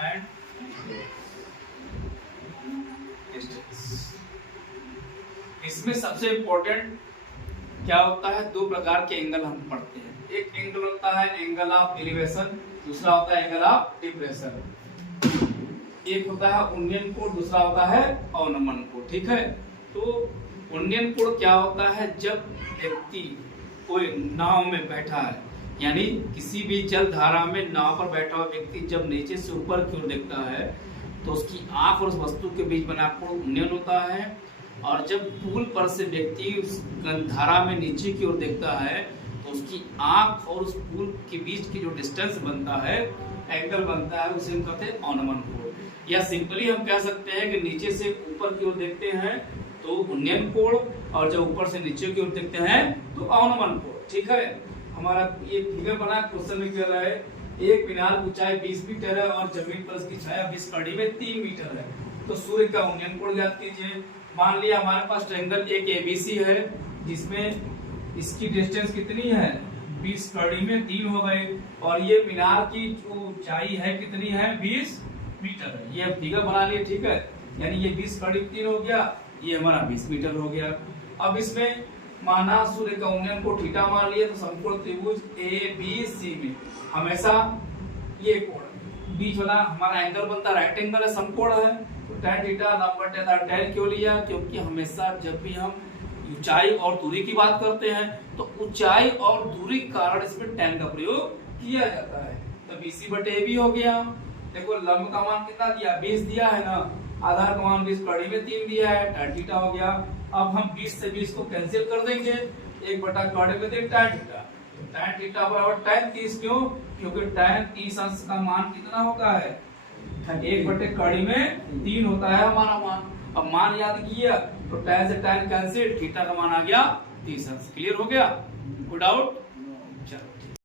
And distance. इसमें सबसे important क्या होता है, दो प्रकार के एंगल हम पढ़ते हैं। एक एंगल होता है एंगल ऑफ एलिवेशन, दूसरा होता है एंगल ऑफ डिप्रेशन। एक होता है उन्नयन कोण, दूसरा होता है अवनमन कोण। ठीक है, तो उन्नयन कोण क्या होता है, जब व्यक्ति कोई नाव में बैठा है, यानी किसी भी जल धारा में नाव पर बैठा हुआ व्यक्ति जब नीचे से ऊपर की ओर देखता है तो उसकी आंख और उस वस्तु के बीच बना कोण उन्नयन होता है। और जब पुल पर से व्यक्ति उस धारा में नीचे की ओर देखता है तो उसकी आंख और उस पुल के बीच की जो डिस्टेंस बनता है, एंगल बनता है, उसे हम कहते हैं अवनमन कोण। या सिंपली हम कह सकते हैं कि नीचे से ऊपर की ओर देखते हैं तो उन्नयन कोण, और जब ऊपर से नीचे की ओर देखते हैं तो अवनमन कोण। ठीक है, हमारा ये फिगर बना, क्वेश्चन में कह रहा है एक मीनार की ऊंचाई 20 मीटर है और जमीन पर उसकी छाया 20 कड़ी में 3 मीटर है, तो सूर्य का उन्नयन कोण ज्ञात कीजिए। मान लिया हमारे पास ट्रायंगल एक एबीसी है जिसमें इसकी डिस्टेंस कितनी है, 20 कड़ी में 3 हो गए, और ये मीनार की ऊंचाई है कितनी है, 20 मीटर है। ये फिगर बना लिए। ठीक है, यानी ये 20 कड़ी 3 हो गया, ये हमारा 20 मीटर हो गया। अब इसमें माना सूर्य का उन्नयन कोण थीटा मान लिया, तो समकोण त्रिभुज एबीसी में हमेशा ये कोण बीच वाला हमारा एंगल बनता है, राइट एंगल है, समकोण है, तो tan थीटा नंबर tan क्यों लिया, क्योंकि हमेशा जब भी हम ऊंचाई और दूरी की बात करते हैं तो ऊंचाई और दूरी के कारण इसमें tan का प्रयोग किया जाता है। तो BC बटे AB हो गया। देखो लंब का मान कितना दिया, 20 दिया है ना, आधार का मान 20 कड़ी में 3 दिया है, tan थीटा हो गया। अब हम 20 से 20 को कैंसिल कर देंगे, 1 बटा कड़ी में देख tan थीटा, tan थीटा बराबर tan 30, क्यों, क्योंकि tan 30 अंश का मान कितना होता है, 1 बटे कड़ी में 3 होता है हमारा मान। अब मान याद किया तो tan से tan कैंसिल, थीटा का मान आ गया 30 अंश। क्लियर हो गया, कोई डाउट?